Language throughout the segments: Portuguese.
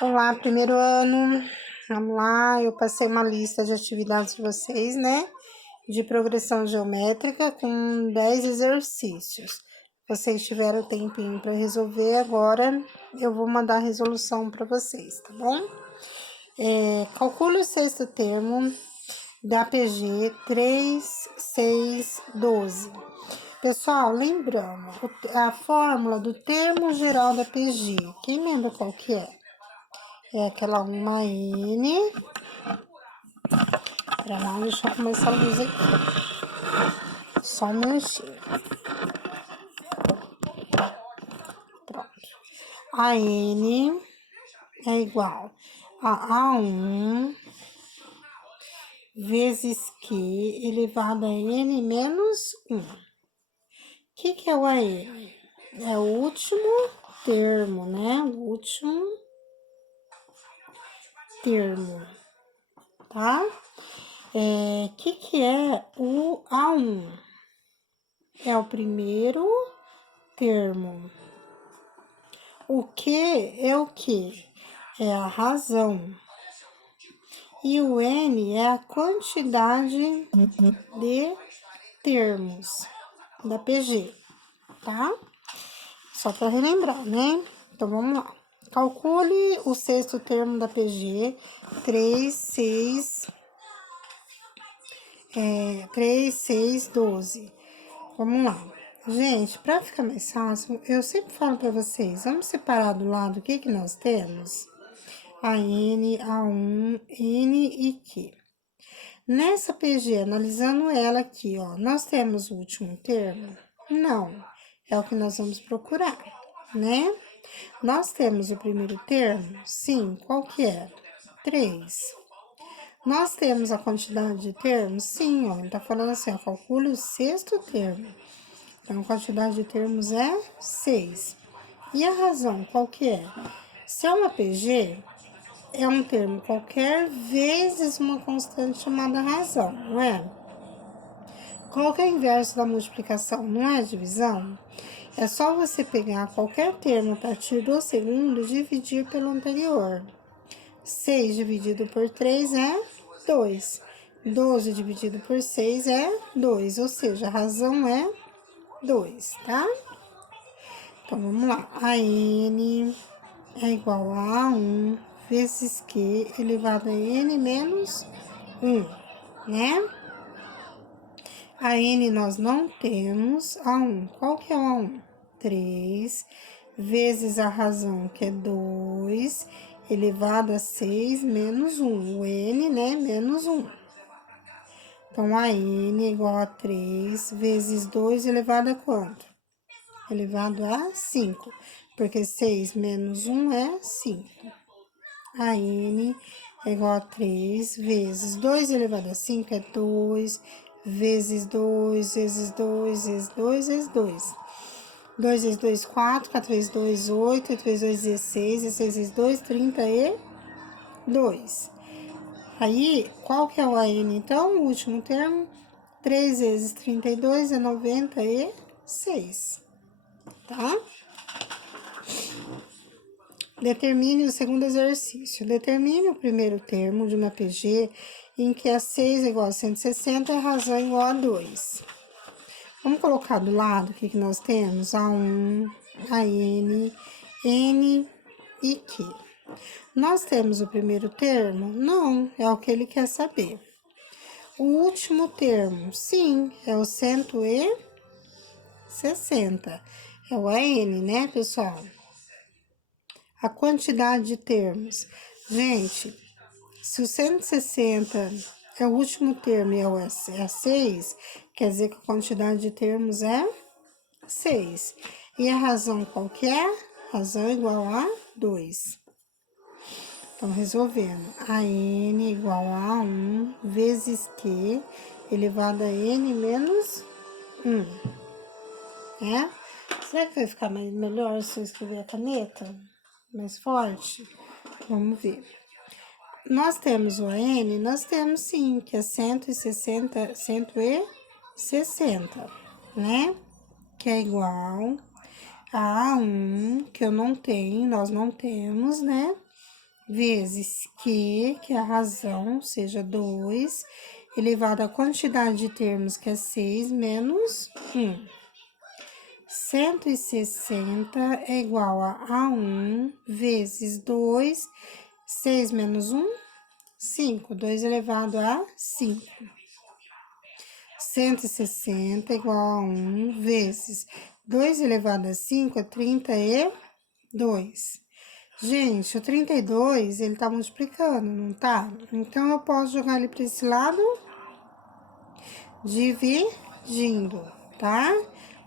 Olá, primeiro ano. Vamos lá, eu passei uma lista de atividades para vocês, né? De progressão geométrica com 10 exercícios. Vocês tiveram tempinho para resolver, agora eu vou mandar a resolução para vocês, tá bom? Calcule o sexto termo da PG 3, 6, 12. Pessoal, lembrando, a fórmula do termo geral da PG, quem lembra qual que é? É aquela uma N. Pera lá, deixa eu começar a luz aqui. Só um minutinho. Pronto. A N é igual a A1 vezes Q elevado a N menos 1. O que é o AN? É o último termo, né? O último termo, tá? Que é o A1? É o primeiro termo. O que é o que? É a razão. E o N é a quantidade de termos da PG, tá? Só para relembrar, né? Então, vamos lá. Calcule o sexto termo da PG, 3, 6, 12. Vamos lá. Gente, para ficar mais fácil, eu sempre falo para vocês, vamos separar do lado o que nós temos? A N, A1, N e Q. Nessa PG, analisando ela aqui, ó, nós temos o último termo? Não, é o que nós vamos procurar, né? Nós temos o primeiro termo? Sim, qual que é? 3. Nós temos a quantidade de termos? Sim, ó, ele tá falando assim, ó, calcule o sexto termo. Então, a quantidade de termos é 6. E a razão, qual que é? Se é uma PG, é um termo qualquer vezes uma constante chamada razão, não é? Qual que é o inverso da multiplicação? Não é a divisão? É só você pegar qualquer termo a partir do segundo e dividir pelo anterior. 6 dividido por 3 é 2. 12 dividido por 6 é 2, ou seja, a razão é 2, tá? Então, vamos lá. A N é igual a 1 vezes Q elevado a N menos 1, né? A N nós não temos, A1. Qual que é o A1? 3 vezes a razão, que é 2, elevado a 6 menos 1. O N, né, menos 1. Então, a N é igual a 3 vezes 2 elevado a quanto? Elevado a 5, porque 6 menos 1 é 5. A N é igual a 3 vezes 2 elevado a 5 é 2, vezes 2, vezes 2, vezes 2, vezes 2. 2 vezes 2, 4, 4 vezes 2, 8, 8 vezes 2, 16, 16 vezes 2, 32. Aí, qual que é o AN, então? O último termo, 3 vezes 32 é 96, tá? Determine o segundo exercício. Determine o primeiro termo de uma PG em que a 6 é igual a 160 e a razão é igual a 2. Vamos colocar do lado o que nós temos? A1, a N, N e Q. Nós temos o primeiro termo? Não, é o que ele quer saber. O último termo? Sim, é o 160. É o AN, né, pessoal? A quantidade de termos. Gente, se o 160 é o último termo e é 6, quer dizer que a quantidade de termos é 6. E a razão qual que é? Razão igual a 2. Então, resolvendo. A N igual a 1 vezes Q elevado a N menos 1. É? Será que vai ficar melhor se eu escrever a caneta mais forte? Vamos ver. Nós temos o AN? Nós temos sim, que é 160, né? Que é igual a A1, que eu não tenho, nós não temos, né? vezes que é a razão, seja 2, elevado à quantidade de termos, que é 6, menos 1. 160 é igual a 1 vezes 2, 6 menos 1, 5. 2 elevado a 5. 160 é igual a 1 vezes 2 elevado a 5 é 32. Gente, o 32, ele tá multiplicando, não tá? Então, eu posso jogar ele para esse lado, dividindo, tá?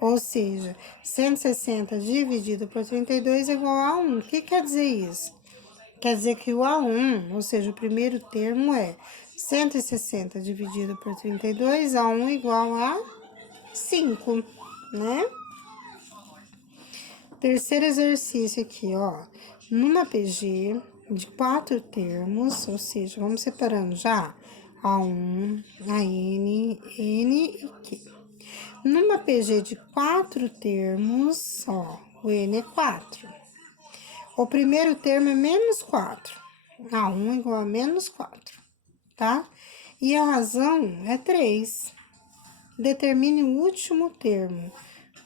Ou seja, 160 dividido por 32 é igual a 1. O que quer dizer isso? Quer dizer que o A1, ou seja, o primeiro termo é 160 dividido por 32, A1 igual a 5, né? Terceiro exercício aqui, ó. Numa PG de 4 termos, ou seja, vamos separando já A1, AN, N e Q. Numa PG de 4 termos, ó, o N é 4. O primeiro termo é menos 4. A1 igual a menos 4, tá? E a razão é 3. Determine o último termo,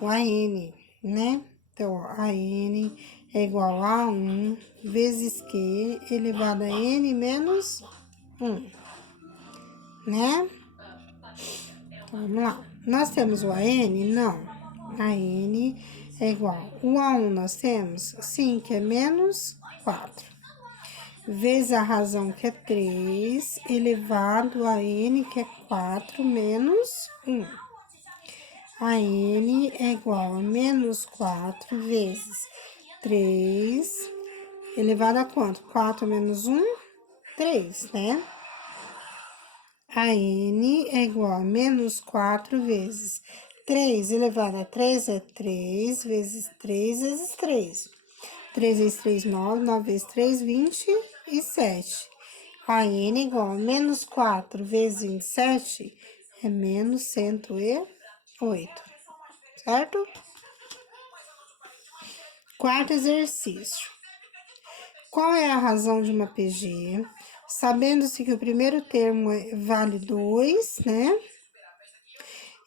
o AN, né? Então, ó, AN é igual a 1 vezes Q elevado a N menos 1, né? Vamos lá. Nós temos o AN? Não. AN é igual. O A1 nós temos? Sim, que é menos 4. Vezes a razão, que é 3, elevado a N, que é 4, menos 1. A N é igual a menos 4 vezes 3, elevado a quanto? 4 menos 1, 3, né? A N é igual a menos 4 vezes 3 elevado a 3 é 3 vezes 3 vezes 3. 3 vezes 3, 9, 9 vezes 3, 27. A N é igual a menos 4 vezes 27 é menos 108, certo? Quarto exercício. Qual é a razão de uma PG? Sabendo-se que o primeiro termo vale 2, né?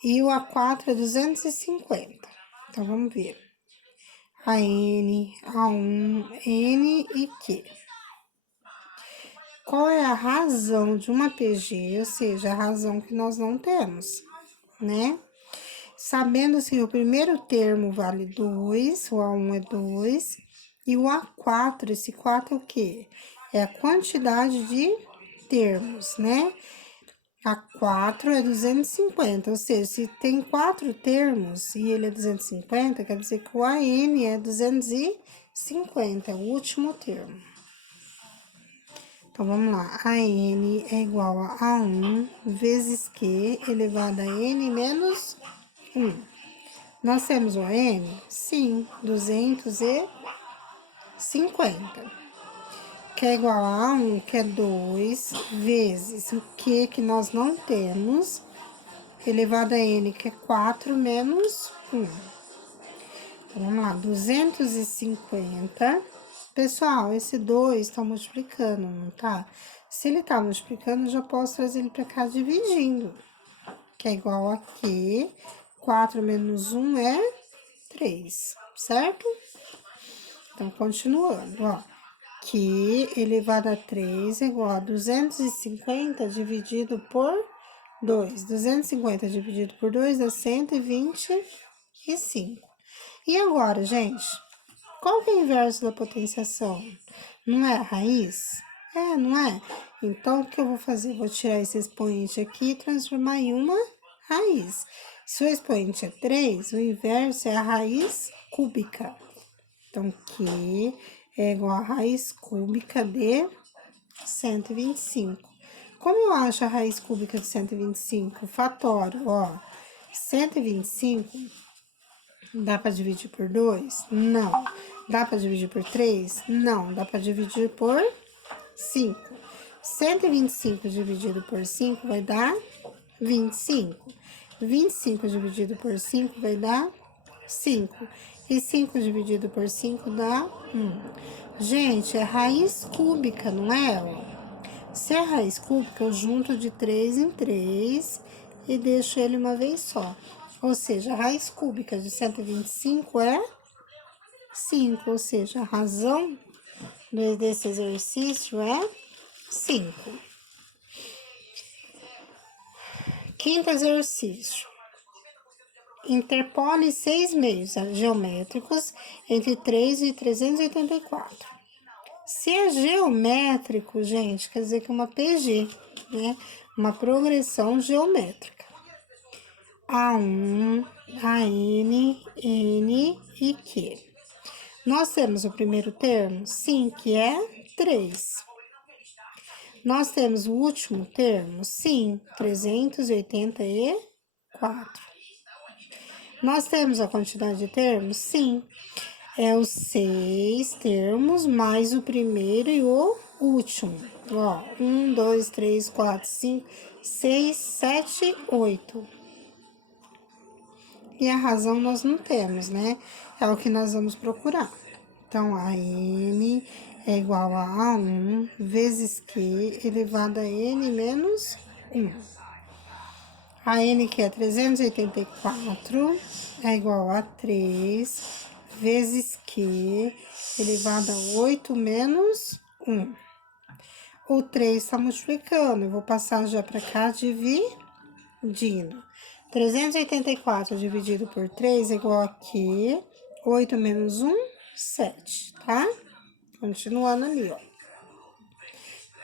E o A4 é 250. Então, vamos ver. AN, A1, N e Q. Qual é a razão de uma PG? Ou seja, a razão que nós não temos, né? Sabendo-se que o primeiro termo vale 2, o A1 é 2, e o A4, esse 4 é o quê? É a quantidade de termos, né? A4 é 250, ou seja, se tem 4 termos e ele é 250, quer dizer que o AN é 250, é o último termo. Então, vamos lá. AN é igual a A1 vezes Q elevado a N menos 1. Nós temos o AN? Sim, 250. Que é igual a A1, que é 2, vezes o que nós não temos, elevado a N, que é 4, menos 1. Então, vamos lá, 250. Pessoal, esse 2 tá multiplicando, não tá? Se ele tá multiplicando, eu já posso trazer ele pra cá dividindo. Que é igual a que 4 menos 1 é 3, certo? Então, continuando, ó. Que elevado a 3 é igual a 250 dividido por 2. 250 dividido por 2 dá 125. E agora, gente, qual que é o inverso da potenciação? Não é a raiz? É, não é? Então, o que eu vou fazer? Vou tirar esse expoente aqui e transformar em uma raiz. Se o expoente é 3, o inverso é a raiz cúbica. Então, que é igual a raiz cúbica de 125. Como eu acho a raiz cúbica de 125? Fatório, ó. 125 dá para dividir por 2? Não. Dá para dividir por 3? Não. Dá para dividir por 5. 125 dividido por 5 vai dar 25. 25 dividido por 5 vai dar 5. E 5 dividido por 5 dá 1. Gente, é raiz cúbica, não é? Ó. Se é raiz cúbica, eu junto de 3 em 3 e deixo ele uma vez só. Ou seja, a raiz cúbica de 125 é 5, ou seja, a razão desse exercício é 5. Quinto exercício. Interpole 6 meios geométricos entre 3 e 384. Se é geométrico, gente, quer dizer que é uma PG, né? Uma progressão geométrica. A1, AN, N e Q. Nós temos o primeiro termo? Sim, que é 3. Nós temos o último termo? Sim, 384. Nós temos a quantidade de termos? Sim. É os 6 termos mais o primeiro e o último. Ó, 1, 2, 3, 4, 5, 6, 7, 8. E a razão nós não temos, né? É o que nós vamos procurar. Então, a n é igual a A1 vezes Q elevado a n menos 1. A n, que é 384, é igual a 3 vezes Q elevado a 8 menos 1. O 3 está multiplicando, eu vou passar já para cá dividindo. 384 dividido por 3 é igual a Q, 8 menos 1, 7, tá? Continuando ali, ó.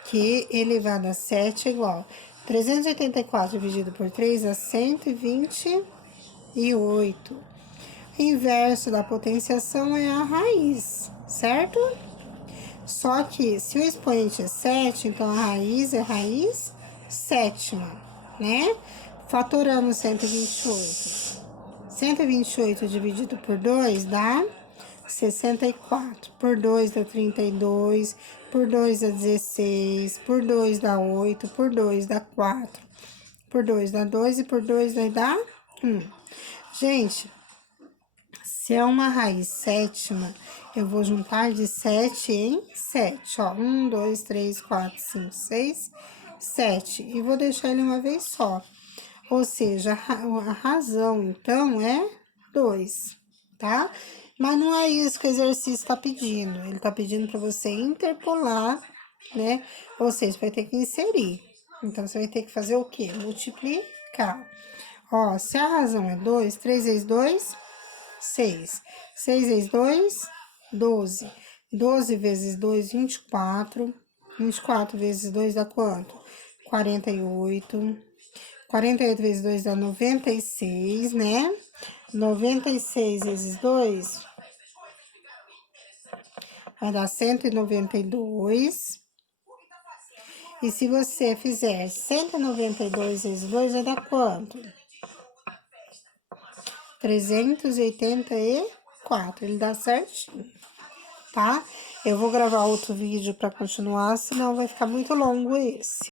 Q elevado a 7 é igual. 384 dividido por 3 é 128. O inverso da potenciação é a raiz, certo? Só que se o expoente é 7, então a raiz é raiz sétima, né? Fatorando 128. 128 dividido por 2 dá 64. Por 2 dá 32. Por 2 dá 16. Por 2 dá 8. Por 2 dá 4. Por 2 dá 2 e por 2 dá 1. Gente, se é uma raiz sétima, eu vou juntar de 7 em 7. Ó, 1, 2, 3, 4, 5, 6, 7. E vou deixar ele uma vez só. Ou seja, a razão, então, é 2, tá? Mas não é isso que o exercício está pedindo. Ele está pedindo para você interpolar, né? Ou seja, vai ter que inserir. Então, você vai ter que fazer o quê? Multiplicar. Ó, se a razão é 2, 3 vezes 2, 6. 6 vezes 2, 12. 12 vezes 2, 24. 24 vezes 2 dá quanto? 48. 48 vezes 2 dá 96, né? 96 vezes 2 vai dar 192. E se você fizer 192 vezes 2, vai dar quanto? 384. Ele dá certinho, tá? Eu vou gravar outro vídeo para continuar, senão vai ficar muito longo esse.